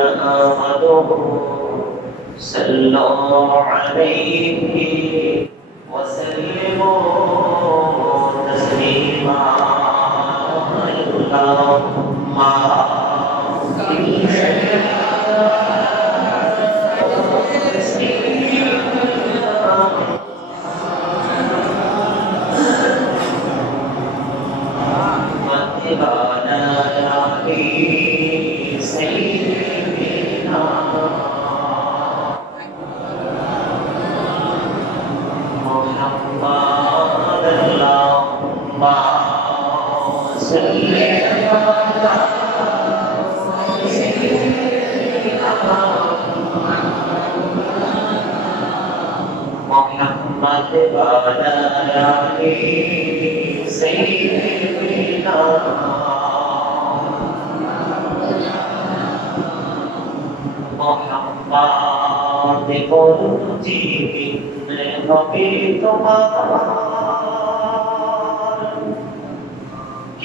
آمنوا صلوا عليه وسلموا تسليما اللهم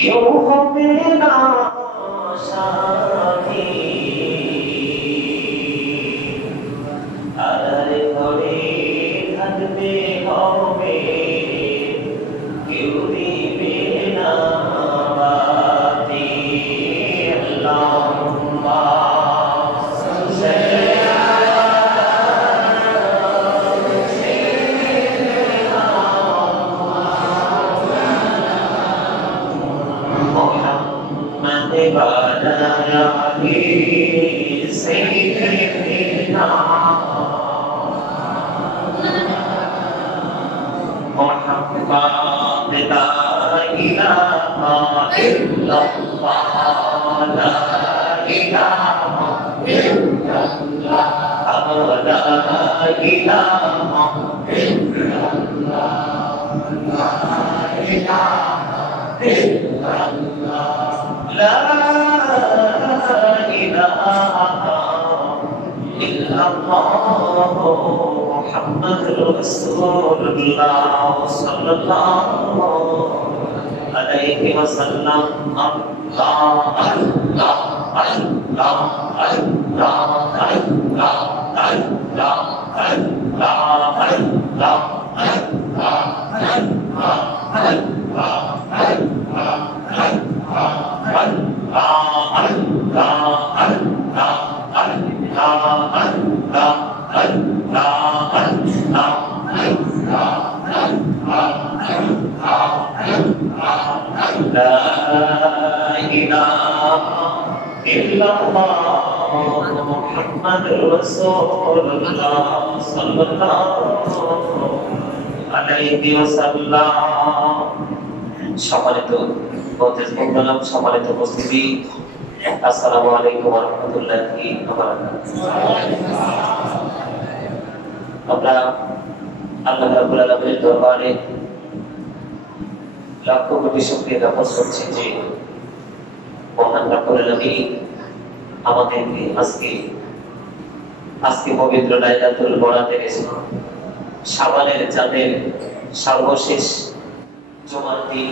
क्यों হবে না সাথী আরে করে থাকতে হবে কেউ দিবে না বাতি আল্লাহুম্মা سيدنا محمد لا إله إلا الله لا إله إلا الله لا إله إلا الله لا إله إلا الله لا إله إلا الله محمد رسول الله صلى الله عليه وسلم الله الله الله الله إلا الله محمد رسول الله صلى الله عليه وسلم সম্মানিত বন্ধুগণ সম্মানিত উপস্থিতি আসসালামু আলাইকুম ওয়া রাহমাতুল্লাহি ওয়া বারাকাতুহু আমরা আল্লাহ রাব্বুল আলামিনের দরবারে লাখ কোটি শুকরিয়া জ্ঞাপন করছি যে মহান রাব্বুল আলামিন আমাদেরকে আজকে পবিত্র লাইলাতুল বরাতের শাবানের চাঁদের সর্বশেষ জুমার দিন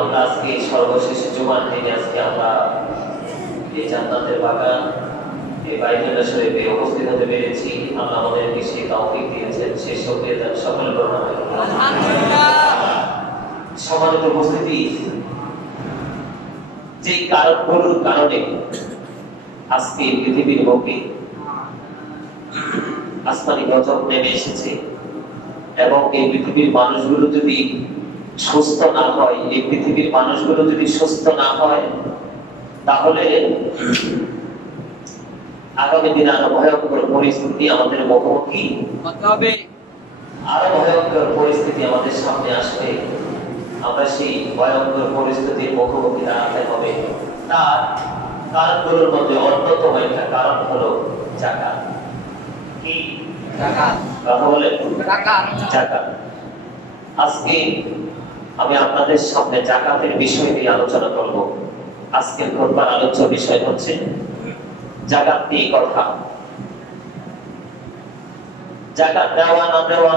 আমরা আজকে সর্বশেষ জুমার দিনে আজকে আমরা এই জান্নাতের বাগান এই বাইতুল শরীফে উপস্থিত হতে পেরেছি। আল্লাহ আমাদেরকে সেই তৌফিক দিয়েছেন, সেই শুকরিয়া তার সকল বর্ণনা হয় আলহামদুলিল্লাহ। সম্মানিত উপস্থিতি, যে কারণগুলোর কারণে আজকে পৃথিবীর বুকে আসমানি গজব নেমে এসেছে এবং এই পৃথিবীর মানুষগুলো যদি সুস্থ না হয়, এই পৃথিবীর মানুষগুলো যদি সুস্থ না হয়, তাহলে আগামী দিনে আরো ভয়ঙ্কর পরিস্থিতি আমাদের মুখোমুখি হতে হবে, আরো ভয়ঙ্কর পরিস্থিতি আমাদের সামনে আসবে। আমরা সেই ভয়ঙ্কর পরিস্থিতির মুখোমুখি দাঁড়াতে হবে। তার কারণগুলোর মধ্যে অন্যতম একটা কারণ হলো যাকাত। কি যাকাত? কথা বলে যাকাত। আজকে আমি আপনাদের সামনে যাকাতের বিষয় নিয়ে আলোচনা করব। আজকের খুতবার আলোচ্য বিষয় হচ্ছে যাকাত নিয়ে কথা। যাকাত দেওয়া না দেওয়া,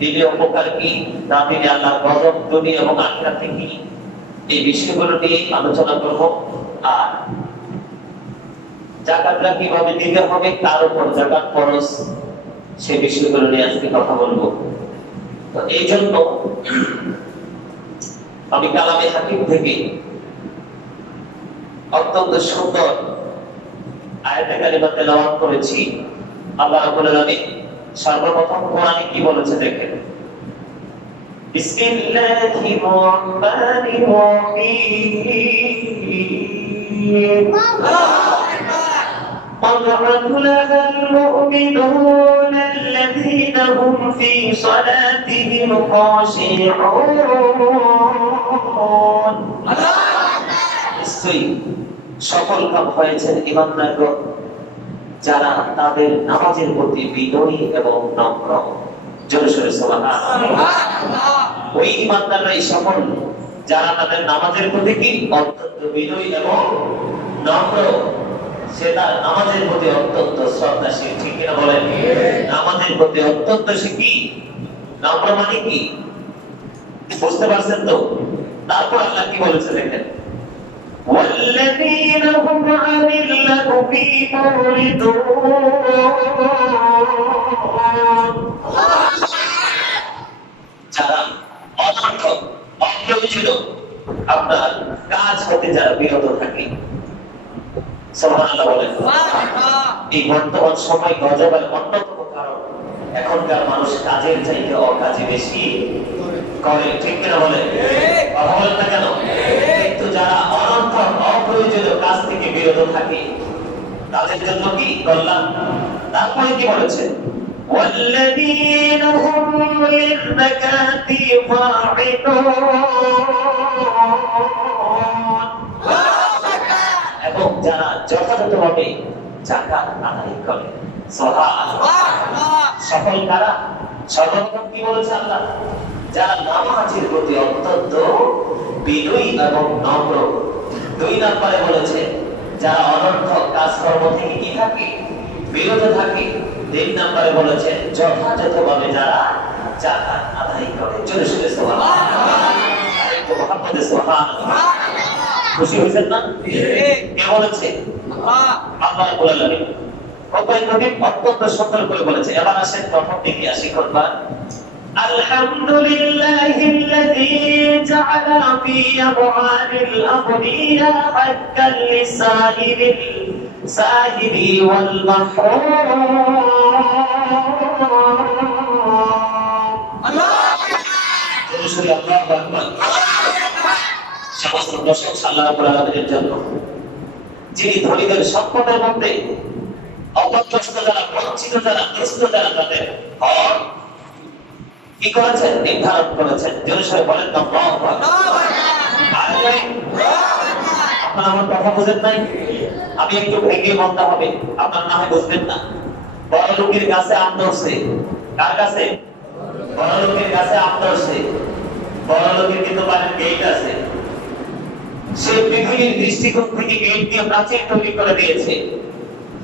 দিলে উপকার কি, না দিলে আল্লাহর গজব দুনিয়া এবং আখিরাতে কি, এই বিষয়গুলো নিয়ে আলোচনা করব। আর জাকাতটা কিভাবে দিতে হবে তার উপর জাকাত ফরজ, সে বিষয়গুলো নিয়ে আজকে কথা বলবো। তো এই জন্য আমি কালামে হাকিম থেকে অত্যন্ত সুন্দর আয়াতে কারিমা তেলাওয়াত করেছি। আল্লাহ রাব্বুল আলামিন সর্বপ্রথম কোরআনে কি বলেছে দেখেন, বিসমিল্লাহির রহমানির রহিম, قد أفلح المؤمنون الذين هم في صلاتهم خاشعون। নিশ্চয়ই সফল কাম হয়েছেন ঈমানদারগণ যারা তাদের নামাজের প্রতি বিনয়ী এবং নম্র। জোরে সোরে সুবহানাল্লাহ। ওই ঈমানদাররাই সফল যারা তাদের নামাজের প্রতি কি অত্যন্ত বিনয়ী এবং নম্র, সেটা নামাজের প্রতি অত্যন্ত শ্রদ্ধাশীল। ঠিক কিনা বলেন? নামাজের প্রতি অত্যন্ত সে কি নম্র, মানে কি বুঝতে পারছেন তো? তারপর আল্লাহ কি বলেছে দেখেন, والذين هم عن اللغو معرضون। যারা অনর্থক অপ্রয়োজনীয় আপনার কাজ হতে যারা বিরত থাকে। সুবহানাল্লাহ বলেন। এই বর্তমান সময় গজবের অন্যতম কারণ এখনকার মানুষ কাজের চাইতে অকাজে বেশি করে। ঠিক কিনা বলেন? কথা বলেন না কেন? কিন্তু যারা অনর্থক অপ্রয়োজনীয় কাজ থেকে বিরত থাকে তাদের জন্য কি কল্যাণ। তারপরে কি বলেছে, والذين هم للزكاة فاعلون। এবং যারা যথাযথভাবে যাকাত আদায় করে। সুবহানাল্লাহ। সফল কারা? সর্বপ্রথম কি বলেছে আল্লাহ, যারা নামাজের প্রতি অত্যন্ত বিনয়ী এবং নম্র। দুই নম্বরে বলেছে যারা অনর্থক কাজকর্ম থেকে কি থাকে বিরত থাকে। তিন নম্বরে বলেছে যথাযথভাবে যারা যাকাত আদায় করে। জোরে সোরে সুবহানাল্লাহ। আরেকটু মুহাম্মদে সুবহানাল্লাহ। খুশি হয়েছেন না? কে বলেছে? আল্লাহ রাব্বুল আলামিন। কোরআন কারীম অত্যন্ত সুন্দর করে বলেছে। এবার আসেন প্রথম দিকে আসি খুতবা। আলহামদুলিল্লাহিল্লাযী জাআলা ফি আবআলিল আবদিয়া হাক্কাল লিসাইরিল সাহিরি ওয়াল মাহরুম। আল্লাহু আকবার। আল্লাহু আকবার। সমস্ত প্রশংসা আল্লাহ রাব্বুল আলামিনের জন্য, যিনি ধনীদের সম্পদের মধ্যে অপদগ্রস্ত যারা, বঞ্চিত যারা, দুস্থ যারা তাদের হক কি করেছেন নির্ধারণ করেছেন। জোরে সোরে বলেন না আল্লাহু আকবার। আপনারা আমার কথা বুঝেন নাই? আমি একটু ভেঙে বলতে হবে, আপনার না হয় বুঝবেন না। বড় লোকের কাছে আম ধরছে। কার কাছে? বড় লোকের কাছে আম ধরছে। বড় লোকের কিন্তু বাড়ির গেট আছে, সে পৃথিবীর দৃষ্টিকোণ থেকে গেট দিয়ে প্রাচীর তৈরি করে দিয়েছে।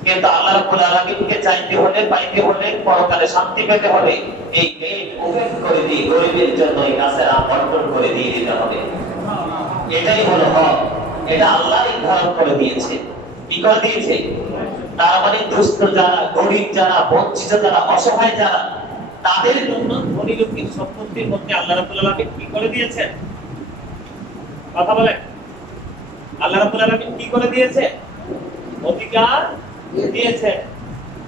কিন্তু আল্লাহ রাব্বুল আলামিনকে চাইতে হলে, পাইতে হলে, পরকালে শান্তি পেতে হলে এই গেট ওপেন করে দিয়ে গরিবের জন্য এই গাছের আম বন্টন করে দিয়ে দিতে হবে। এটাই হলো হক। এটা আল্লাহ নির্ধারণ করে দিয়েছে। কি করে দিয়েছে? তার মানে দুস্থ যারা, গরিব যারা, বঞ্চিত যারা, অসহায় যারা, তাদের জন্য ধনী লোকের সম্পত্তির মধ্যে আল্লাহ রাব্বুল আলামিন কি করে দিয়েছেন? কথা বলেন। আল্লাহ রাব্বুল আলামিন কি করে দিয়েছে? অধিকার দিয়েছে,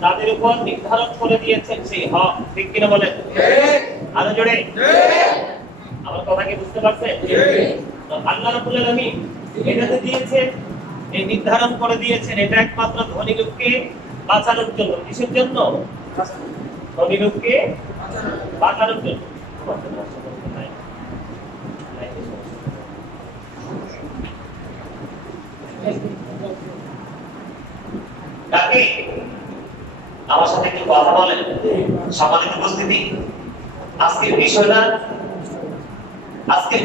তাদের উপর নির্ধারণ করে দিয়েছেন সেই হক। ঠিক কিনা বলেন? ঠিক। আরো জোরে ঠিক। আমার কথা কি বুঝতে পারছেন? ঠিক। তো আল্লাহ রাব্বুল আলামিন এটাতে দিয়েছেন, এই নির্ধারণ করে দিয়েছেন, এটা একমাত্র ধনী লোককে বাঁচানোর জন্য। কিসের জন্য? ধনী লোককে বাঁচানোর জন্য। কাকে? আমার সাথে একটু কথা বলেন। সম্মানিত উপস্থিতি, আজকের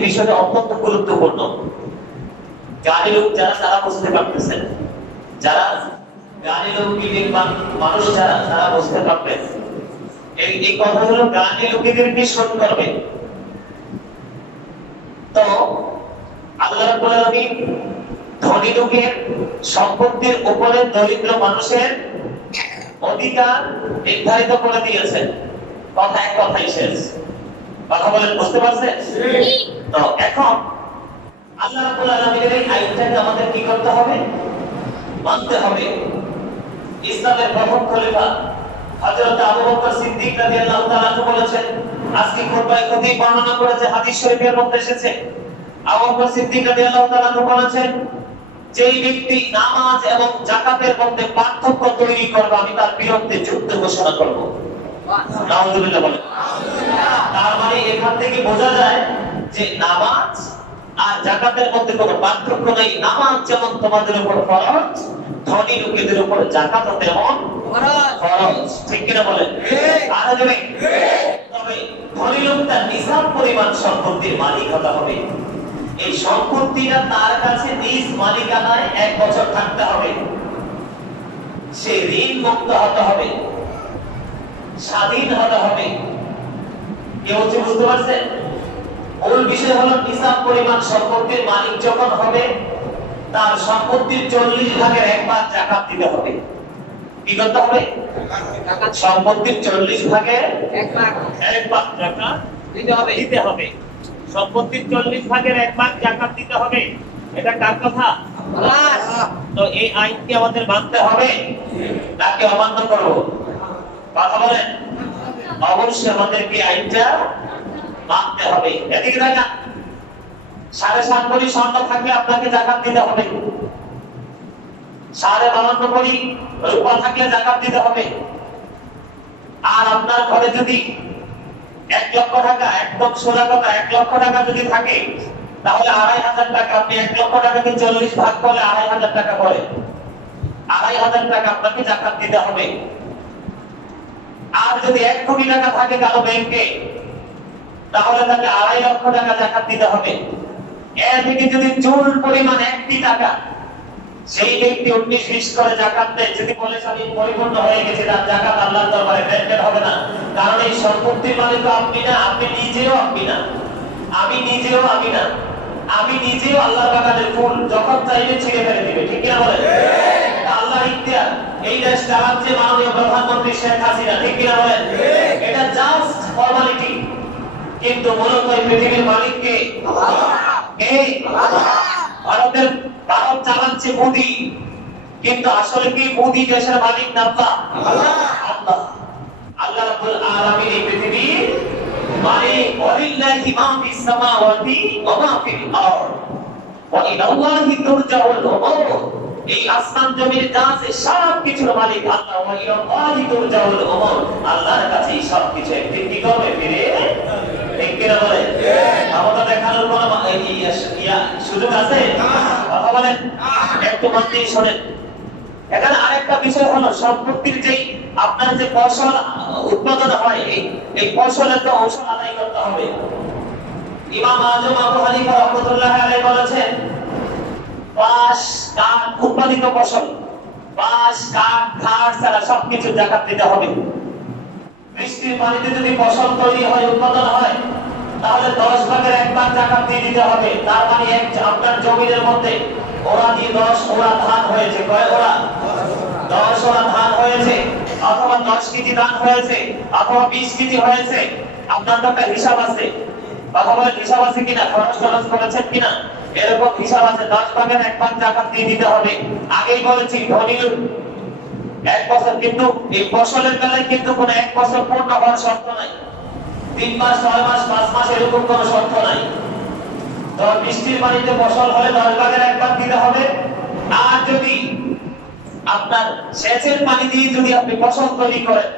বিষয়টা অত্যন্ত গুরুত্বপূর্ণ। জ্ঞানী লোক যারা, তারা বুঝতে পারতেছেন। যারা জ্ঞানী লোক, বিবেকবান মানুষ যারা, তারা বুঝতে পারবেন। এই কথাগুলো জ্ঞানী লোকেদেরকে স্মরণ করবে। তো আল্লাহ রাব্বুল আলামিন ধনী লোকের সম্পত্তির উপরে দরিদ্র মানুষের অধিকার নির্ধারিত করে দিয়েছেন। কথা এক কথাই শেষ। কথা বলেন, বুঝতে পারছেন? তো এখন আল্লাহ রাব্বুল আলামিনের এই আইনটাকে আমাদের কি করতে হবে? মানতে হবে। ইসলামের প্রথম খলিফা হযরত আবু বকর সিদ্দিক রাদিয়াল্লাহু তাআলা বলেছেন, আজকে খুতবায় খতিব বর্ণনা করেছে, হাদিস শরীফের মধ্যে এসেছে, আবু বকর সিদ্দিক রাদিয়াল্লাহু তাআলা বলেছেন, যেই ব্যক্তি নামাজ এবং যাকাতের মধ্যে পার্থক্য তৈরি করবে আমি তার বিরুদ্ধে যুদ্ধ ঘোষণা করব। নাউযুবিল্লাহ বলেন। তার মানে এখান থেকে বোঝা যায় যে নামাজ আর যাকাতের মধ্যে কোনো পার্থক্য নেই। নামাজ যেমন তোমাদের উপর ফরজ, ধনী লোকেদের উপর যাকাত তেমন ফরজ। ঠিক কিনা বলেন? আর যদি তবে ধনী লোকটা নিসাব পরিমাণ সম্পত্তির মালিক হতে হবে। এই সম্পত্তিটা তার কাছে নিজ মালিকানায় 1 বছর থাকতে হবে। সে ঋণ মুক্ত হতে হবে, স্বাধীন হতে হবে। কেউ বুঝতে পারছেন? মূল বিষয় হলো নিসাব পরিমাণ সম্পত্তির মালিক যখন হবে তার সম্পত্তির 40 ভাগের 1 ভাগ যাকাত দিতে হবে। কি করতে হবে? সম্পত্তির 40 ভাগের 1 ভাগ যাকাত দিতে হবে। সম্পত্তির 40 ভাগের 1 ভাগ যাকাত দিতে হবে। এটা কার কথা? আল্লাহ। তো এই আইনকে আমাদের মানতে হবে নাকি অমান্য করব? কথা বলেন। অবশ্যই আমাদেরকে আইনটা মানতে হবে। এদিকে দেখেন, 7.5 ভরি স্বর্ণ থাকলে আপনাকে যাকাত দিতে হবে। 52.5 ভরি রূপা থাকলে যাকাত দিতে হবে। আর আপনার ঘরে যদি 1 লক্ষ টাকা, একদম সোজা কথা 1 লক্ষ টাকা যদি থাকে তাহলে 2,500 টাকা, আপনি 1 লক্ষ টাকাকে 40 ভাগ করলে 2,500 টাকা পড়ে। 2,500 টাকা আপনাকে যাকাত দিতে হবে। আর যদি 1 কোটি টাকা থাকে কারো ব্যাংকে তাহলে তাকে 2.5 লক্ষ টাকা যাকাত দিতে হবে। এর থেকে যদি চুল পরিমাণ 1টি টাকা সেই ব্যক্তি 19-20 করে যাকাত দেয়, যদি বলে আমি পরিপূর্ণ হয়ে গেছে, তার যাকাত আল্লাহর দরবারে গ্রান্টেড হবে না। কারণ এই সম্পত্তির মালিক আপনি না, আপনি নিজেও আপনি না, আমি নিজেও আমি না, আমি নিজেও আল্লাহর বাগানের ফুল, যখন চাইলে ছিঁড়ে ফেলে দিবে। ঠিক কিনা বলেন? এটা আল্লাহর ইখতিয়ার। এই দেশ চালাচ্ছে মাননীয় প্রধানমন্ত্রী শেখ হাসিনা। ঠিক কিনা বলেন? এটা জাস্ট ফর্মালিটি, কিন্তু মূলত এই পৃথিবীর মালিক কে? আল্লাহ। ভারত চালাচ্ছে মোদি, কিন্তু আসলে কি মোদি দেশের মালিক না আল্লাহ? আল্লাহ। আল্লাহ রাব্বুল আলামিন এই পৃথিবীর মালিক। ওয়ালিল্লাহি মা ফিস সামাওয়াতি ওয়া মা ফিল আরদ ওয়া ইলাল্লাহি তুরজাউল উমুর। এই আসমান জমির যা আছে সব কিছুর মালিক আল্লাহ। ওয়া ইলাল্লাহি তুরজাউল উমুর। আল্লাহর কাছেই সব কিছু একদিন কি করবে? ফিরে ঠিক কিনা বলেন? ক্ষমতা দেখানোর কোনো সুযোগ আছে? কথা বলেন। একটু মন দিয়ে শোনেন। এখানে আরেকটা বিষয় হলো সম্পত্তির যে আপনার যে ফসল উৎপাদন হয়, এই ফসলের তো ঔষধ আদায় করতে হবে। ইমাম আজম আবু হানিফা রাহমাতুল্লাহ আলাইহি বলেছেন, বাঁশ কাঠ উৎপাদিত ফসল, বাঁশ কাঠ ঘাস ছাড়া সবকিছু যাকাত দিতে হবে। বৃষ্টির পানিতে যদি ফসল তৈরি হয়, উৎপাদন হয়, তাহলে 10 ভাগের 1 ভাগ যাকাত দিয়ে দিতে হবে। তার মানে আপনার জমির মধ্যে ওরা দিয়ে 10 ওরা ধান হয়েছে, কয় ওরা? 10 ওরা ধান হয়েছে, অথবা 10 কেজি ধান হয়েছে, অথবা 20 কেজি হয়েছে। আপনার তো একটা হিসাব আছে। কথা বলেন, হিসাব আছে কিনা? খরচ খরচ করেছেন কিনা? এরকম হিসাব আছে। 10 ভাগের 1 ভাগ যাকাত দিয়ে দিতে হবে। আগেই বলেছি ধনী 1 বছর, কিন্তু এই ফসলের বেলায় কিন্তু কোন 1 বছর পূর্ণ হওয়ার শর্ত নাই। 3 মাস, 6 মাস, 5 মাস এরকম কোন শর্ত নাই। তো বৃষ্টির পানিতে ফসল হলে 10 ভাগের 1 ভাগ দিতে হবে। আর যদি আপনার সেচের পানি দিয়ে যদি আপনি ফসল তৈরি করেন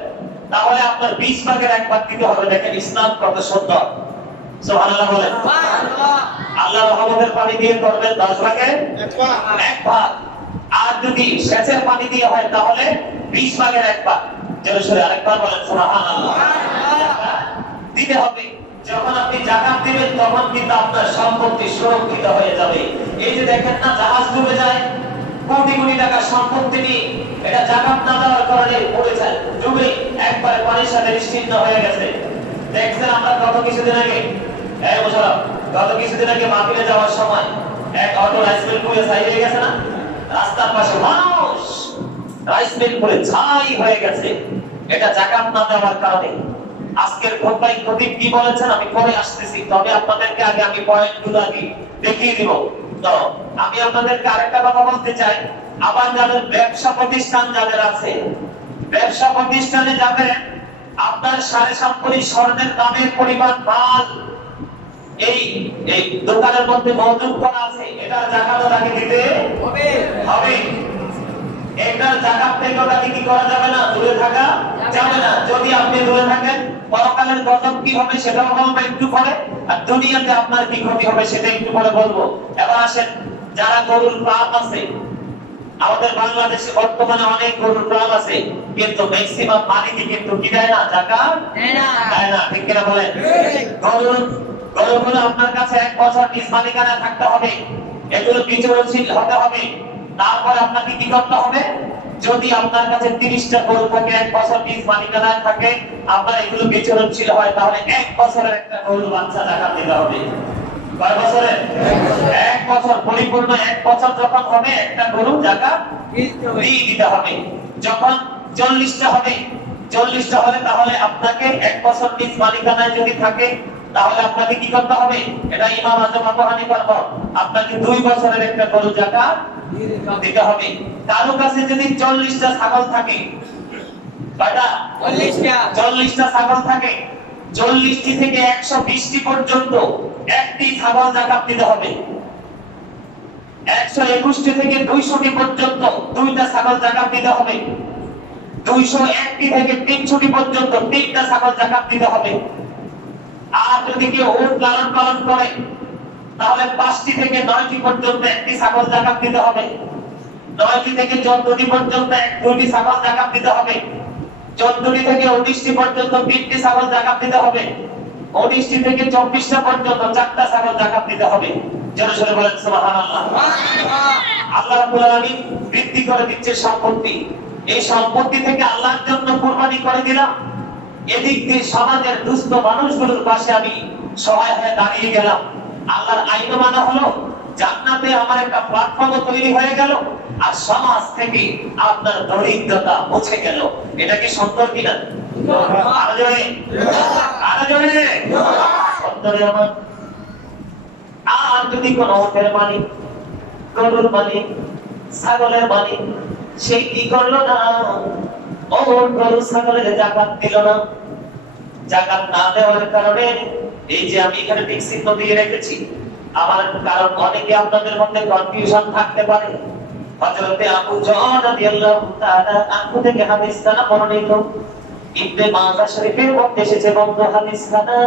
তাহলে আপনার 20 ভাগের 1 ভাগ দিতে হবে। দেখেন ইসলাম কত সুন্দর। সুবহানাল্লাহ বলেন। সুবহানাল্লাহ। আল্লাহর রহমতের পানি দিয়ে করবেন 10 ভাগের 1 ভাগ। আর যদি সেচের পানি দিয়ে হয় তাহলে 20 ভাগের 1 ভাগ। জোরে আরেকবার বলেন সুবহানাল্লাহ। দিতে হবে। যখন আপনি যাকাত দিবেন তখন কিন্তু আপনার সম্পত্তি সুরক্ষিত হয়ে যাবে। এই যে দেখেন না, জাহাজ ডুবে যায়, কোটি কোটি টাকা সম্পত্তি নিয়ে, এটা যাকাত না দেওয়ার কারণে পড়ে যায়, ডুবে একবারে পানির সাথে নিশ্চিহ্ন হয়ে গেছে। দেখছেন আমরা গত কিছুদিন আগে মাহফিলে যাওয়ার সময় এক অটো রাইস মিল পুড়ে ছাই হয়ে গেছে না? রাস্তার পাশে মানুষ রাইস মিল পুড়ে ছাই হয়ে গেছে, এটা যাকাত না দেওয়ার কারণে। আজকের খোদবায় খতিব কি বলেছেন আমি পরে আসতেছি, তবে আপনাদেরকে আগে আমি পয়েন্টগুলো আগে দেখিয়ে দিব। তো আমি আপনাদেরকে আরেকটা কথা বলতে চাই, আবার যাদের ব্যবসা প্রতিষ্ঠান যাদের আছে, ব্যবসা প্রতিষ্ঠানে যাবেন, আপনার 7.5 ভরি স্বর্ণের দামের পরিমাণ মাল এই এই দোকানের মধ্যে মজুদ করা আছে, এটা যাকাত আগে দিতে হবে। এটার যাকাত থেকে ওটাকে কি করা যাবে না, দূরে থাকা যাবে না। যদি আপনি দূরে থাকেন, পরকালের গজব কি হবে সেটাও বলবো একটু পরে, আর দুনিয়াতে আপনার কি ক্ষতি হবে সেটা একটু পরে বলবো। এবার আসেন, যারা গরুর ফার্ম আছে, আমাদের বাংলাদেশে বর্তমানে অনেক গরুর ফার্ম আছে, কিন্তু ম্যাক্সিমাম মালিকই কিন্তু কি দেয় না, যাকাত দেয় না, ঠিক কিনা বলেন? গরুগুলো আপনার কাছে 1 বছর নিজ মালিকানা থাকতে হবে, এগুলো বিচরণশীল হতে হবে। তারপর আপনাকে কি করতে হবে, যদি আপনার কাছে 30টা গরু থাকে, 1 বছর নিজ মালিকানায় থাকে, আপনার এগুলো বিচরণশীল হয়, তাহলে 1 বছরের একটা গরুর বাচ্চা যাকাত দিতে হবে। কয় বছরে? 1 বছর, পরিপূর্ণ 1 বছর যখন হবে, একটা গরু যাকাত দিয়ে দিতে হবে। যখন 40টা হবে, 40টা হলে তাহলে আপনাকে 1 বছর নিজ মালিকানায় যদি থাকে, তাহলে আপনাকে কি করতে হবে, এটা ইমাম আযম আবু হানিফার মত, আপনাকে 2 বছরের একটা গরু যাকাত দিতে হবে। কারো কাছে যদি 40টা ছাগল থাকে, কয়টা? 40টা ছাগল থাকে, 40টি থেকে 120টি পর্যন্ত একটি ছাগল যাকাত দিতে হবে। 121টি থেকে 200টি পর্যন্ত 2টা ছাগল যাকাত দিতে হবে। 201টি থেকে 300টি পর্যন্ত 3টা ছাগল যাকাত দিতে হবে। আর যদি কেউ উট লালন পালন করে, তাহলে 5টি থেকে 9টি পর্যন্ত একটি ছাগল যাকাত দিতে হবে। 9টি থেকে 14টি পর্যন্ত 2টি ছাগল যাকাত দিতে হবে। 14টি থেকে 19টি পর্যন্ত 3টি ছাগল যাকাত দিতে হবে। 19টি থেকে 24টা পর্যন্ত 4টা ছাগল যাকাত দিতে হবে। জোরে জোরে বলেন সুবহানাল্লাহ। আল্লাহ রাব্বুল আলামিন বৃদ্ধি করে দিচ্ছে সম্পত্তি, এই সম্পত্তি থেকে আল্লাহর জন্য কুরবানি করে দিলাম। এদিক দিয়ে সমাজের দুস্থ মানুষগুলোর পাশে আমি সহায় হয়ে দাঁড়িয়ে গেলাম। আল্লাহর আইন মানা হলো, জান্নাতে আমার একটা প্ল্যাটফর্ম তৈরি হয়ে গেল, আর সমাজ থেকে আপনার দরিদ্রতা মুছে গেল। এটা কি সুন্দর কিনা? আরো জোরে, আরো জোরে। সুন্দর আমার। আর যদি কোন ওটের মালিক, গরুর মালিক, ছাগলের মালিক, সে কি করলো না, ওট গরু ছাগলের যাকাত দিল না। যাকাত না দেওয়ার কারণে এই যে আমি এখানে টিক চিহ্ন দিয়ে রেখেছি, আমার কারণ অনেকে আপনাদের মধ্যে কনফিউশন থাকতে পারে। হযরতে আবু যর রাদিয়াল্লাহু তাআলা আনহু থেকে হাদিস খানা বর্ণিত, ইবনে মাজাহ শরীফের মধ্যে এসেছে বন্ধ হাদিস খানা।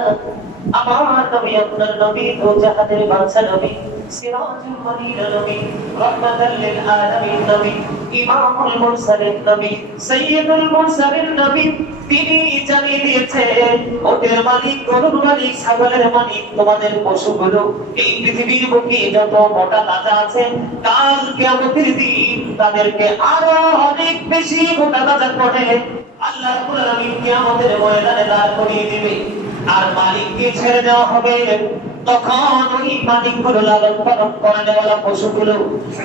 আমার নবী, আপনার নবী, দো জাহানের বাদশা নবী, সিরাজুল মুনির নবী, রাহমাতাল লিল আলামিন নবী, ইমামুল মুরসালিন নবী, সাইয়্যিদুল মুরসালিন নবী, তিনি জানিয়ে দিয়েছেন, ওটের মালিক, গরুর মালিক, ছাগলের মালিক, তোমাদের পশুগুলো এই পৃথিবীর বুকে যত মোটা তাজা আছে, কাল কিয়ামতের দিন তাদেরকে আরো অনেক বেশি মোটা তাজা করে আল্লাহ রাব্বুল আলামিন কিয়ামতের ময়দানে দাঁড় করিয়ে দিবে। আর মালিককে ছেড়ে দেওয়া হবে। তখন ওই মালিকগুলো লালন পালন করে নেওয়া পশুগুলো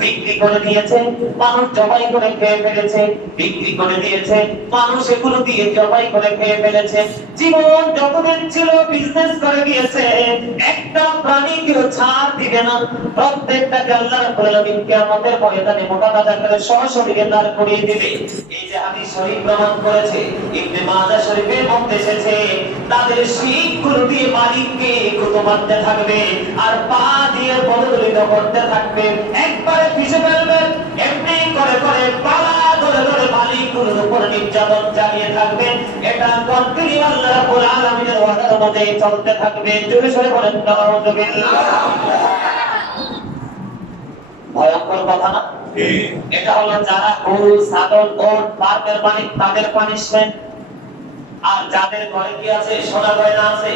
বিক্রি করে দিয়েছে, মানুষ জবাই করে খেয়ে ফেলেছে, বিক্রি করে দিয়েছে, মানুষ এগুলো দিয়ে জবাই করে খেয়ে ফেলেছে। জীবন যতদিন ছিল বিজনেস করে গিয়েছে, একটা প্রাণী কেউ ছাড় দিবে না। প্রত্যেকটাকে আল্লাহ রাব্বুল আলামিন কিয়ামতের ময়দানে মোটা তাজা করে সশরীরে দাঁড় করিয়ে দিবে। এই যে হাদিস শরীফ প্রমাণ করেছে, ইবনে মাজাহ শরীফের মধ্যে এসেছে, তাদের শিকগুলো দিয়ে মালিককে কত মারতে থাকবে, আর পা দিয়ে বদলিত করতে থাকবে, একবারে পিছে ফেলবে, এমনি করে করে পালা ধরে ধরে মালিকগুলোর উপর নির্যাতন চালিয়ে থাকবে। এটা কন্টিনিউ আল্লাহ রাব্বুল আলামিনের ওয়াদার মধ্যে চলতে থাকবে। জোরে জোরে বলেন নাউযুবিল্লাহ। ভয়ঙ্কর কথা না? এটা হলো যারা গরু, ছাগল, ওট, ফার্মের মালিক, তাদের পানিশমেন্ট। আর যাদের ঘরে কি আছে, সোনা গয়না আছে,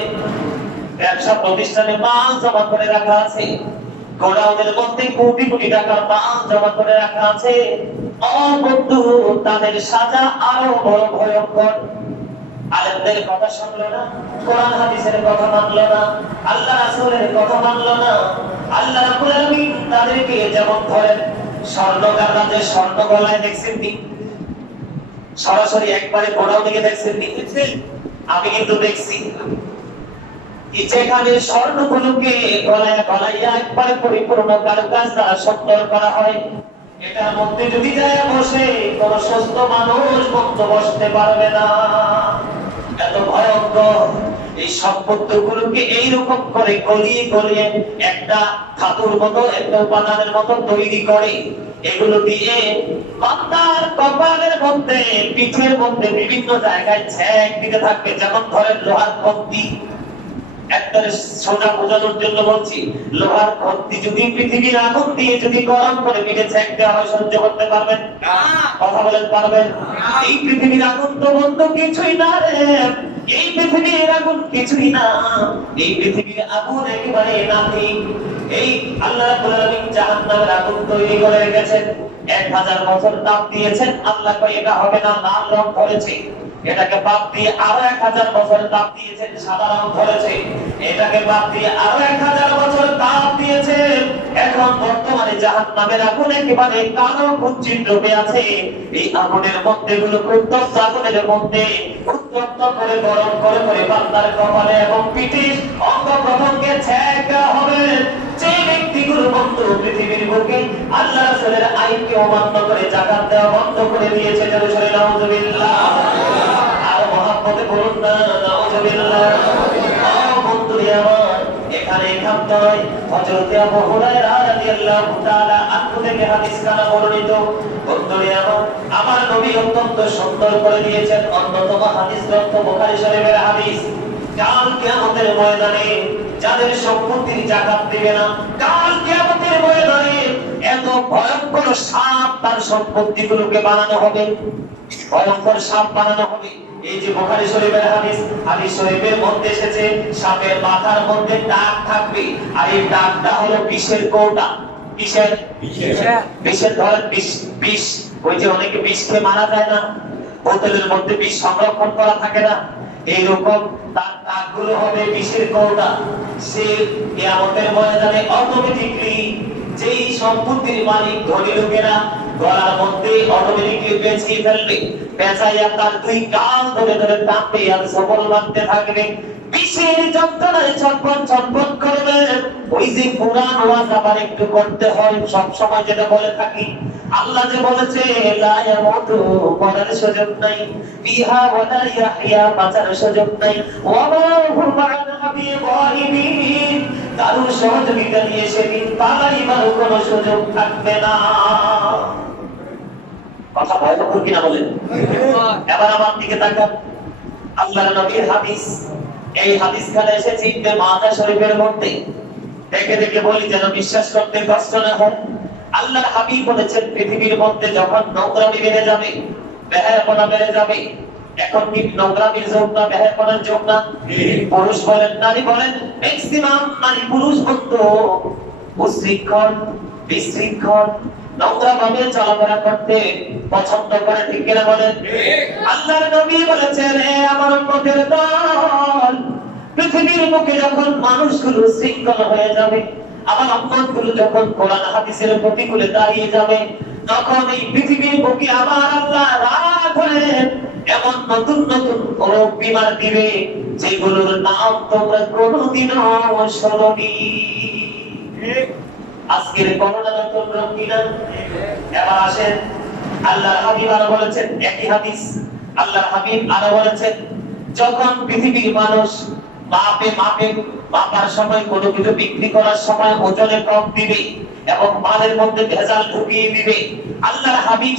ব্যবসা প্রতিষ্ঠানে মাল জমা করে রাখা আছে, গোডাউনের মধ্যে কোটি কোটি টাকার মাল জমা করে রাখা আছে, ও বন্ধু, তাদের সাজা আরো বড় ভয়ঙ্কর। আলেমদের কথা শুনলো না, কোরআন হাদিসের কথা মানলো না, আল্লাহ রাসূলের কথা মানলো না, আল্লাহ রাব্বুল আলামিন তাদেরকে যেমন ধরেন স্বর্ণকার রাজের স্বর্ণ গলায় দেখছেন নি, সরাসরি একবারে গোড়াও দিকে দেখছেন নি? আমি কিন্তু দেখছি যেখানে স্বর্ণগুলোকে গলায় গলাইয়া একবারে পরিপূর্ণ কারুকাজ দ্বারা সুন্দর করা হয়, এটার মধ্যে যদি যায় বসে কোন সুস্থ মানুষ মুক্ত বসতে পারবে না। এত ভয়ঙ্কর এই সম্পদগুলোকে এইরকম করে গলিয়ে গলিয়ে একটা ধাতুর মতো, একটা উপাদানের মতো তৈরি করে, এগুলো দিয়ে বান্দার কপালের মধ্যে, পিঠের মধ্যে বিভিন্ন জায়গায় ছ্যাঁক দিতে থাকবে। যেমন ধরেন লোহার খন্তি, একটা সোজা বোঝানোর জন্য বলছি, লোহার খন্তি যদি পৃথিবীর আগুন দিয়ে যদি গরম করে পিঠে ছ্যাঁক দেওয়া হয়, সহ্য করতে পারবেন? কথা বলেন পারবেন? এই পৃথিবীর আগুন তো বন্ধ কিছুই না রে, এই পৃথিবীর আগুন কিছুই না, এই পৃথিবীর আগুন একেবারে নাথিং। এই আল্লাহ রাব্বুল আলামিন জাহান্নামের আগুন তৈরি করে রেখেছেন, 1000 বছর তাপ দিয়েছেন, আল্লাহ কয় এটা হবে না, লাল রং ধরেছে। এটাকে বাদ দিয়ে আরো 1000 বছর তাপ দিয়েছেন, সাদা রং ধরেছে। এটাকে বাদ দিয়ে আরো 1000 বছর তাপ দিয়েছেন, এখন বর্তমানে জাহান্নামের আগুন একেবারে কালো কুঞ্চিত রূপে আছে। এই আগুনের মধ্যে গুলো উত্তপ্ত আগুনের মধ্যে উত্তপ্ত করে গরম করে করে বান্দার কপালে এবং পিঠে অঙ্গ প্রত্যঙ্গে ছ্যাঁক দেওয়া হবে। যে ব্যক্তিগুলো বন্ধু পৃথিবীর বুকে আল্লাহ রাসূলের আইনকে অমান্য করে যাকাত দেওয়া বন্ধ করে দিয়েছে, জোরে নাউযুবিল্লাহ। আর মহব্বতে বলুন না নাউযুবিল্লাহ। বন্ধুরে আমার, এখানে থামতে হয়। হযরত আবু হুরায়রা রাদিয়াল্লাহু তাআলা আনহু থেকে হাদিস কানা বর্ণিত। বন্ধুরে আমার নবী অত্যন্ত সুন্দর করে দিয়েছেন অন্যতম হাদিস গ্রন্থ বুখারী শরীফের হাদিস। কাল কিয়ামতের ময়দানে যাদের সম্পত্তির যাকাত দিবে না, কাল কিয়ামতের ময়দানে এত ভয়ঙ্কর সাপ তার সম্পত্তিগুলোকে বানানো হবে, ভয়ঙ্কর সাপ বানানো হবে। এই যে বুখারী শরীফের হাদিস, হাদিস শরীফের মধ্যে এসেছে সাপের মাথার মধ্যে দাগ থাকবে, আর এই দাগটা হলো বিষের কৌটা। কিসের? বিষের ধরেন বিষ, ওই যে অনেকে বিষ খেয়ে মারা যায় না, বোতলের মধ্যে বিষ সংরক্ষণ করা থাকে না, এইরকম তার দাগগুলো হবে বিষের কৌটা। সে কিয়ামতের ময়দানে অটোমেটিকলি যেই সম্পত্তির মালিক ধনী লোকেরা গলার মধ্যে অটোমেটিকলি পেঁচিয়ে ফেলবে, পেঁচাইয়া তার দুই গাল ধরে ধরে টানবে আর সবল মারতে থাকবে, বিষের যন্ত্রণায় ছটফট ছটফট করবে। ওই যে পুরাণ ওয়াজ আবার একটু করতে হয়, সব সময় যেটা বলে থাকি, আল্লাহ যে বলেছে লা ইয়ামুতু, মরার সুযোগ নাই, ফিহা ওয়ালা ইয়াহইয়া, বাঁচার সুযোগ নাই, ওয়া মা হুম আলা বিগাইবিন, কারোর সহযোগিতা নিয়ে সেদিন পালাইবার কোনো সুযোগ থাকবে না। কথা ভয়ঙ্কর কিনা বলেন? এবার আমার দিকে তাকান, আল্লাহর নবীর হাদিস, এই হাদিস খানে এসেছে ইবনে মাজাহ শরীফের মধ্যে। দেখে দেখে বলি যেন বিশ্বাস করতে কষ্ট না হয়। আল্লাহর হাবিব বলেছেন পৃথিবীর মধ্যে যখন নোংরামি বেড়ে যাবে, বেহায়াপনা বেড়ে যাবে, এখন কি নোংরামির যোগ না বেহায়াপনার যোগ না? পুরুষ বলেন নারী বলেন, ম্যাক্সিমাম নারী পুরুষ বন্ধু উশৃঙ্খল, বিশৃঙ্খল, নোংরা ভাবে চলাফেরা করতে পছন্দ করে, ঠিক কিনা বলেন? আল্লাহর নবী বলেছেন হে আমার উম্মতের দল, পৃথিবীর বুকে যখন মানুষগুলো শৃঙ্খল হয়ে যাবে, আমার উম্মতগুলো যখন কোরআন হাদিসের প্রতিকূলে দাঁড়িয়ে যাবে, তখন এই পৃথিবীর বুকে আমার আল্লাহ রাগ হয়ে এমন নতুন নতুন রোগ বিমার দিবে যেগুলোর নাম তোমরা কোনোদিনও শোনোনি। আজকের করোনা নতুন রোগ কিনা? এবার আসেন, আল্লাহর হাবিব আরো বলেছেন একই হাদিস, আল্লাহর হাবিব আরো বলেছেন যখন পৃথিবীর মানুষ মাপার সময় কোনো কিছু বিক্রি করার সময় ওজনে কম দিবে এবং মালের মধ্যে ভেজাল ঢুকিয়ে দিবে, আল্লাহর হাবিব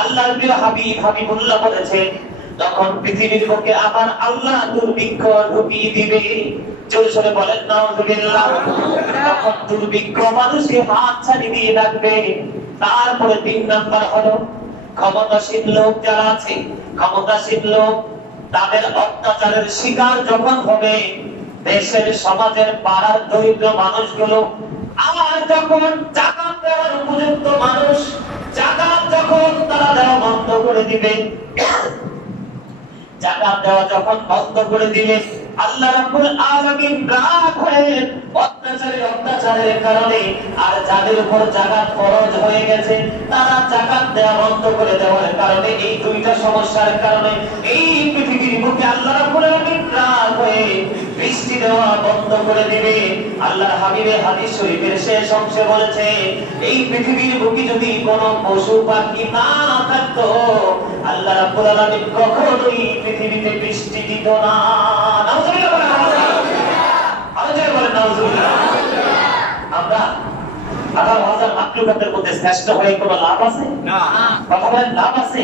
আল্লাহর প্রিয় হাবিব হাবিবুল্লাহ বলেছেন তখন পৃথিবীর বুকে আমার আল্লাহ দুর্ভিক্ষ ঢুকিয়ে দিবে। জোরে সরে বলেন নাউযুবিল্লাহ। তখন দুর্ভিক্ষ মানুষকে হাত ছাড়ি দিয়ে রাখবে। তারপরে 3 নাম্বার হলো ক্ষমতাসীন লোক যারা আছে, ক্ষমতাসীন লোক তাদের অত্যাচারের শিকার যখন হবে দেশের সমাজের পাড়ার দরিদ্র মানুষগুলো, আর যখন জাকাত দেওয়ার উপযুক্ত মানুষ জাকাত যখন তারা দেওয়া বন্ধ করে দিবে, জাকাত দেওয়া যখন বন্ধ করে দিবে আল্লাহ রাব্বুল আলামিন রাগ হয়ে অত্যাচারের কারণে আর যাদের উপর যাকাত ফরজ হয়ে গেছে তারা যাকাত দেওয়া বন্ধ করে দেওয়ার কারণে, এই দুইটা সমস্যার কারণে এই পৃথিবীর বুকে আল্লাহ রাব্বুল আলামিন রাগ হয়ে বৃষ্টি দেওয়া বন্ধ করে দিবে। আল্লাহর হাবিবের হাদিস শরীফের শেষ অংশে বলেছে, এই পৃথিবীর বুকে যদি কোনো পশু পাখি না থাকতো আল্লাহ রাব্বুল আলামিন কখনোই পৃথিবীতে বৃষ্টি দিত না। নাউজুবিল্লাহ বলেন, আল্লাহ বলেন নাউজুবিল্লাহ। আমরা 18,000 মাখলুকাতের মধ্যে শ্রেষ্ঠ হয়ে কোনো লাভ আছে? না। কথা বলেন, লাভ আছে?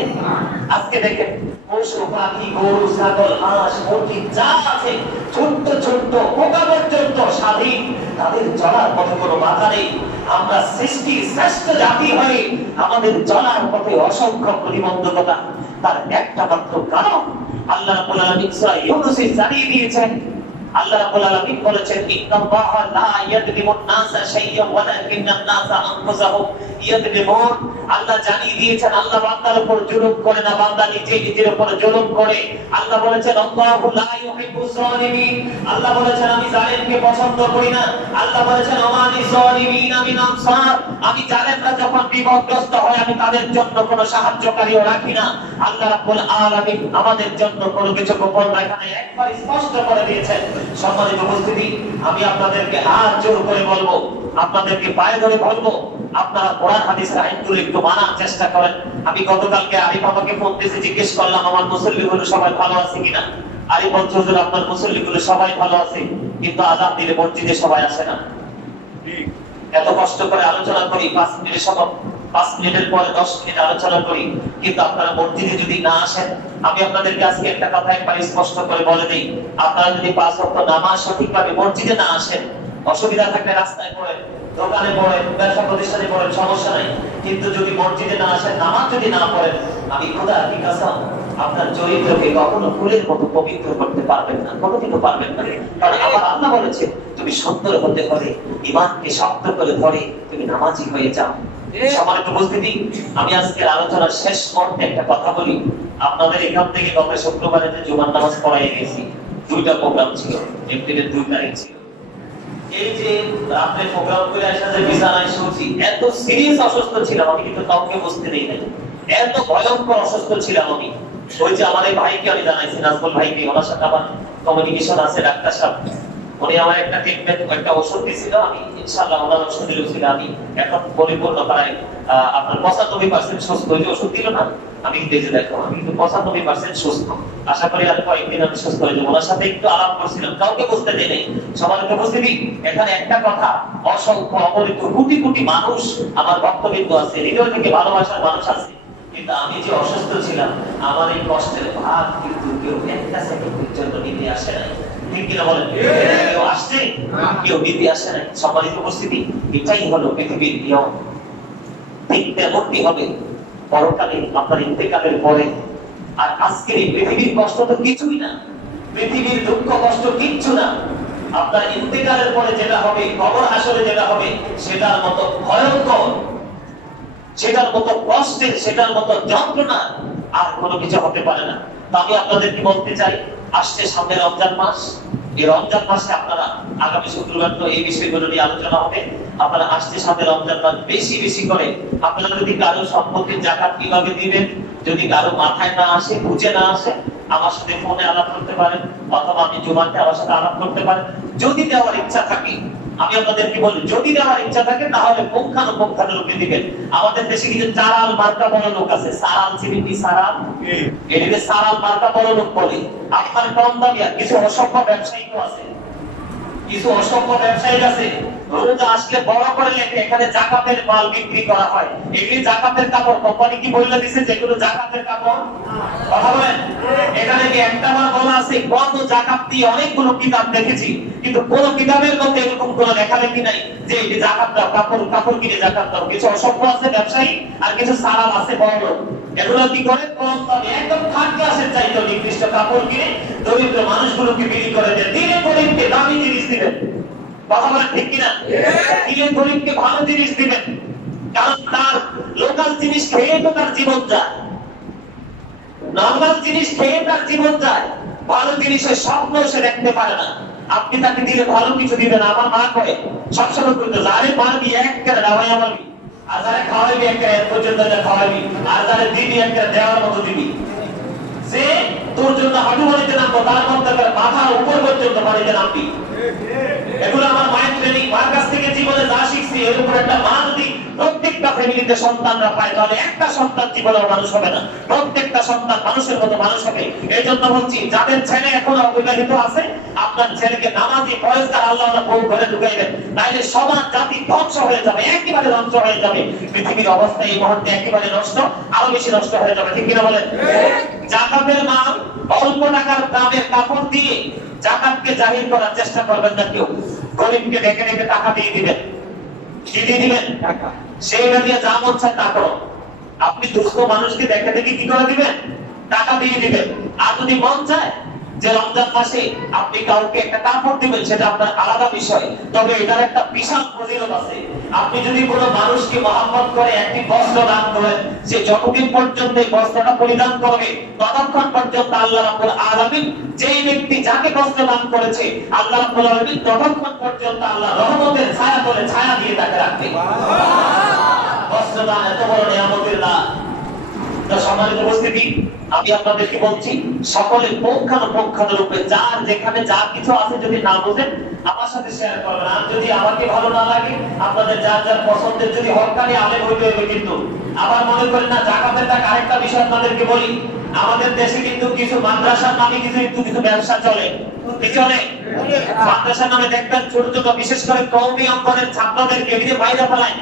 আজকে দেখেন পশু পাখি, গরু ছাগল হাঁস মুরগি যা আছে ছোট্ট ছোট্ট পোকা পর্যন্ত স্বাধীন, তাদের চলার পথে কোনো বাধা নেই। আমরা সৃষ্টির শ্রেষ্ঠ জাতি হয়ে আমাদের চলার পথে অসংখ্য প্রতিবন্ধকতা। তার একটা মাত্র কারণ আল্লাহ রাব্বুল আলামিন সূরা ইউনূসে জানিয়ে দিয়েছেন। আল্লাহ রাব্বুল আলামিন বলেছেন, ইন্নাল্লাহা লা ইয়াযলিমুন নাসা শাইয়্যান ওয়ালাকিন্নান নাসা আনফুসাহুম ইয়াযলিমুন। আল্লাহ জানিয়ে দিয়েছেন আল্লাহ বান্দার উপর জুলুম করে না, বান্দা নিজের উপর জুলুম করে। আল্লাহ বলেছেন, আল্লাহু লা ইউহিব্বুস যালিমিন। আল্লাহ বলেছেন, আমি জালেমকে পছন্দ করি না। আল্লাহ বলেছেন, আমানি যালিমিন মিন আনসার। আমি জালেমরা যখন বিপদগ্রস্ত হয় আমি তাদের জন্য কোনো সাহায্যকারীও রাখি না। আল্লাহ রাব্বুল আলামিন আমাদের জন্য কোনো কিছু গোপন রাখা নাই, একবার স্পষ্ট করে দিয়েছেন। সম্মানিত উপস্থিতি, আমি আপনাদেরকে হাত জোর করে বলবো, আপনাদেরকে পায়ে ধরে বলবো, আপনারা কোরআন হাদিসের আইনগুলো একটু মানার চেষ্টা করেন। আমি গতকালকে আরিফ আমাকে ফোন দিয়ে জিজ্ঞেস করলাম আমার মুসল্লিগুলো সবাই ভালো আছে কিনা। আরিফ বলছে, হুজুর আপনার মুসল্লিগুলো সবাই ভালো আছে, কিন্তু আযান দিলে মসজিদে সবাই আসে না। এত কষ্ট করে আলোচনা করি, 5 মিনিটের সময় 5 মিনিটের পরে 10 মিনিট আলোচনা করি, কিন্তু আপনারা মসজিদে যদি না আসেন, আমি আপনাদেরকে আজকে একটা কথা একবার স্পষ্ট করে বলে দেই, আপনারা যদি 5 ওয়াক্ত নামাজ সঠিকভাবে মসজিদে না আসেন, অসুবিধা থাকলে রাস্তায় পড়েন, দোকানে পড়েন, ব্যবসা প্রতিষ্ঠানে পড়েন, সমস্যা নাই, কিন্তু যদি মসজিদে না আসেন, নামাজ যদি না পড়েন, আমি খোদার কি কসম আপনার চরিত্রকে কখনো ফুলের মতো পবিত্র করতে পারবেন না, কোনোদিনও পারবেন না। কারণ আমার আল্লাহ বলেছে, তুমি সুন্দর হতে হলে ঈমানকে শক্ত করে ধরে তুমি নামাজি হয়ে যাও। সম্মানিত উপস্থিতি, আমি আজকের আলোচনার শেষ মুহূর্তে একটা কথা বলি। আপনাদের এখান থেকে গত শুক্রবারে যে জুমার নামাজ পড়াই গেছি, 2টা প্রোগ্রাম ছিল, এপ্রিলের 2 তারিখ ছিল। এই যে রাতে প্রোগ্রাম করে আসা যে বিছানায় শুয়েছি, এত সিরিয়াস অসুস্থ ছিলাম আমি, কিন্তু কাউকে বুঝতে দেই নাই, এত ভয়ঙ্কর অসুস্থ ছিলাম আমি। ওই যে আমার এই ভাইকে আমি জানাইছি, নাজমুল ভাইকে, ওনার সাথে আমার কমিউনিকেশন আছে, ডাক্তার সাহেব, উনি আমার একটা ট্রিটমেন্ট একটা ওষুধ দিয়েছিল, আমি ইনশাআল্লাহ ওনার ওষুধ দিয়েছিল, আমি এখন পরিপূর্ণ প্রায় আপনার 95% সুস্থ। ওই যে ওষুধ দিল না, আমি দেখে দেখো আমি কিন্তু 95% সুস্থ। আশা করি আর কয়েকদিন আমি সুস্থ হয়ে যাবো। ওনার সাথে একটু আলাপ করছিলাম, কাউকে বুঝতে দেই নাই। সম্মানিত উপস্থিতি, এখানে একটা কথা, অসংখ্য অগণিত কোটি কোটি মানুষ আমার বক্তব্য আছে, হৃদয় থেকে ভালোবাসার মানুষ আছে, কিন্তু আমি যে অসুস্থ ছিলাম আমার এই কষ্টের ভাগ কিন্তু কেউ একটা সেকেন্ডের জন্য নিতে আসে নাই। ঠিক কিনা বলেন? কেউ আসছে, কেউ নিতে আসে নাই। সম্মানিত উপস্থিতি, এটাই হলো পৃথিবীর নিয়ম। ঠিক তেমনটি হবে পরকালে, আপনার ইন্তেকালের পরে। আর আজকের এই পৃথিবীর কষ্ট তো কিছুই না, পৃথিবীর দুঃখ কষ্ট কিচ্ছু না। আপনার ইন্তেকালের পরে যেটা হবে, কবর হাসরে যেটা হবে, সেটার মতো ভয়ঙ্কর, সেটার মতো কষ্টের, সেটার মতো যন্ত্রণা আর কোনো কিছু হতে পারে না। তো আমি আপনাদেরকে বলতে চাই, আসছে সামনে রমজান মাস, এই রমজান মাসে আপনারা, আগামী শুক্রবার তো এই বিষয়গুলো নিয়ে আলোচনা হবে, আপনারা আসছে সামনে রমজান মাস বেশি বেশি করে আপনারা যদি কারো সম্পত্তির যাকাত কিভাবে দিবেন, যদি কারো মাথায় না আসে, বুঝে না আসে, আমার সাথে ফোনে আলাপ করতে পারেন, অথবা আপনি জুমাতে আমার সাথে আলাপ করতে পারেন। যদি দেওয়ার ইচ্ছা থাকে, আমি আপনাদেরকে বলি, যদি দেওয়ার ইচ্ছা থাকে তাহলে পুঙ্খানুপুঙ্খানুরূপে দিবেন। আমাদের দেশে কিন্তু চারাল মার্কা বড় লোক আছে, সারাল চিনি, সারাল, এটাকে সারাল মার্কা বড় লোক বলে। আপনার কম দামি কিছু অসভ্য ব্যবসায়িক আছে, কিছু অসভ্য ব্যবসায়িক আছে, রোজা আসলে বড় করে লেখে এখানে জাকাতের মাল বিক্রি করা হয়। এগুলি জাকাতের কাপড়, কোম্পানি কি বলে দিছে যেগুলো জাকাতের কাপড়? কথা বলেন, এখানে কি একটা বার বলা আছে? কত জাকাত দিয়ে অনেকগুলো কিতাব দেখেছি, কিন্তু কোন কিতাবের মধ্যে এরকম কোন লেখালেখি নাই যে এই জাকাত দাও, কাপড় কিনে জাকাত দাও। কিছু অসভ্য আছে ব্যবসায়ী, আর কিছু সারাল আছে বড় লোক। এগুলো কি করে? কম দামে, একদম থার্ড ক্লাসের চাইতে নির্দিষ্ট কাপড় কিনে দরিদ্র মানুষগুলোকে বিক্রি করে দেয়। দিনে গরিবকে দামি জিনিস দিবেন, কথা বলেন ঠিক কিনা? দিনে গরিবকে ভালো জিনিস দিবেন, কারণ তার লোকাল জিনিস খেয়ে তো তার জীবন যায়, নরমাল জিনিস খেয়ে তার জীবন যায়। ভালো জিনিসের স্বপ্ন সে দেখতে পারে না। আপনি তাকে দিলে ভালো কিছু দিবেন। আমার মা কয় সবসময় করতে যারে মারবি এক করে দাওয়াই মারবি, আর যারা খাওয়াইবি এক করে পর্যন্ত খাওয়াইবি, আর যারা দিবি এক করে দেওয়ার মতো দিবি। যে তোর জন্য হাঁটু বাড়িতে নামবো তার মধ্যে মাথার উপর পর্যন্ত বাড়িতে নামবি। এগুলো আমার মায়ের ট্রেনিং, মার কাছ থেকে জীবনে যা শিখছি এর উপর একটা মা যদি প্রত্যেকটা ফ্যামিলিতে সন্তানরা পায় তাহলে একটা সন্তান জীবনে মানুষ হবে না, প্রত্যেকটা সন্তান মানুষের মতো মানুষ হবে। এই জন্য বলছি যাদের ছেলে এখন অবিবাহিত আছে আপনার ছেলেকে নামাজি পরেজগার আল্লাহর বউ ঘরে ঢুকাইবেন, নাইলে সমাজ জাতি ধ্বংস হয়ে যাবে, একেবারে ধ্বংস হয়ে যাবে। পৃথিবীর অবস্থা এই মুহূর্তে একেবারে নষ্ট, আরো বেশি নষ্ট হয়ে যাবে। ঠিক কিনা বলেন? যাকাতের মাল অল্প টাকার দামের কাপড় দিয়ে যাকাতকে জাহির করার চেষ্টা করবেন না কেউ। গরিবকে ডেকে ডেকে টাকা দিয়ে দিবেন, কি দিয়ে দিবেন? টাকা। সেইটা দিয়ে যা মন চায় তা করো। আপনি দুস্থ মানুষকে দেখে দেখে কি করে দিবেন? টাকা দিয়ে দিবেন। আর যদি মন চায় যে রমজান মাসে আপনি কাউকে একটা কাপড় দিবেন সেটা আপনার আলাদা বিষয়, তবে এটার একটা বিশাল ফজিলত আছে। আপনি যদি কোনো মানুষকে মহব্বত করে একটি বস্ত্র দান করেন, সে যতদিন পর্যন্ত এই বস্ত্রটা পরিধান করবে ততক্ষণ পর্যন্ত আল্লাহ রাব্বুল আলামিন যেই ব্যক্তি যাকে বস্ত্র দান করেছে আল্লাহ রাব্বুল আলামিন ততক্ষণ পর্যন্ত আল্লাহ রহমতের ছায়া তলে ছায়া দিয়ে তাকে রাখবে। বস্ত্র দান এত বড় নিয়ামতের দান। সম্মানিত উপস্থিতি, আমি আপনাদেরকে বলছি সকলের পুঙ্খানুপুঙ্খানুরূপে যার যেখানে যা কিছু আছে যদি না বুঝেন আমার সাথে শেয়ার করবেন। আর যদি আমাকে ভালো না লাগে আপনাদের যার যার পছন্দের যদি হক্কানি আলেম হইতে হবে। কিন্তু আবার মনে করেন না যাকাতের টাকা। আরেকটা বিষয় আপনাদেরকে বলি, আমাদের দেশে কিন্তু কিছু মাদ্রাসার নামে কিছু ব্যবসা চলে। কি চলে? মাদ্রাসার নামে দেখবেন ছোট ছোট বিশেষ করে কওমি অঙ্গনের ছাত্রদেরকে বাইরে ফেলায়,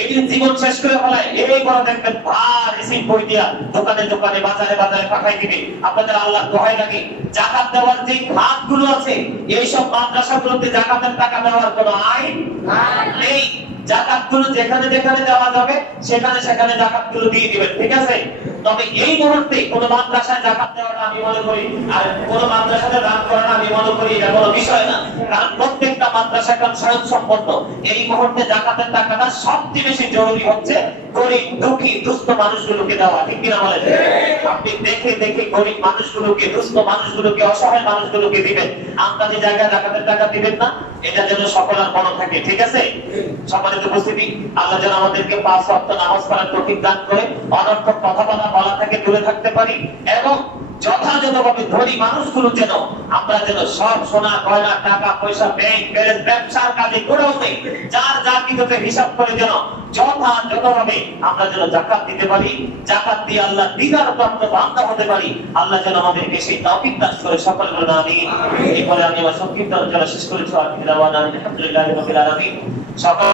এদিন জীবন শেষ করে ফেলায়। এই বড় দেখবেন ভার রিসিভ বই দিয়া দোকানে দোকানে বাজারে বাজারে পাঠাই দিবে। আপনাদের আল্লাহ দোহাই লাগে যাকাত দেওয়ার যে খাতগুলো আছে এইসব মাদ্রাসাগুলোতে যাকাতের টাকা দেওয়ার কোনো আইন নেই। যাকাতগুলো যেখানে যেখানে দেওয়া যাবে সেখানে সেখানে যাকাতগুলো দিয়ে দিবেন, ঠিক আছে? তবে এই মুহূর্তে কোন মাদ্রাসায় যাকাত দেওয়াটা আমি মনে করি আর কোন মাদ্রাসাতে দান করাটা আমি মনে করি এটা কোনো বিষয় না। কারণ প্রত্যেকটা মাদ্রাসা এখন স্বয়ংসম্পন্ন। এই মুহূর্তে যাকাতের টাকাটা সবচেয়ে বেশি জরুরি হচ্ছে গরিব দুঃখী দুস্থ মানুষগুলোকে দেওয়া। ঠিক কিনা বলেন? আপনি দেখে দেখে গরিব মানুষগুলোকে, দুস্থ মানুষগুলোকে, অসহায় মানুষগুলোকে দিবেন। আন্দাজে জায়গায় যাকাতের টাকা দিবেন না, এটা যেন সকলের মনে থাকে। ঠিক আছে? সম্মানিত উপস্থিতি, আল্লাহ যেন আমাদেরকে 5 ওয়াক্ত নামাজ পড়ার তৌফিক দান করে, অনর্থক কথা বলা থেকে দূরে থাকতে পারি এবং যথাযথভাবে ধনী মানুষগুলো যেন আমরা যেন সব সোনা গয়না টাকা পয়সা ব্যাংক ব্যালেন্স ব্যবসার কাজে করেও নেই, যার যা কিছুতে হিসাব করে যেন যথাযথভাবে আমরা যেন যাকাত দিতে পারি। যাকাত দিয়ে আল্লাহ দিদার প্রাপ্ত বান্দা হতে পারি। আল্লাহ যেন আমাদেরকে সেই তৌফিক দান করে। সকল বলুন আমিন। এরপরে আমি আমার সংক্ষিপ্ত আলোচনা শেষ করেছি। আলহামদুলিল্লাহ রাব্বিল আলামিন। সকল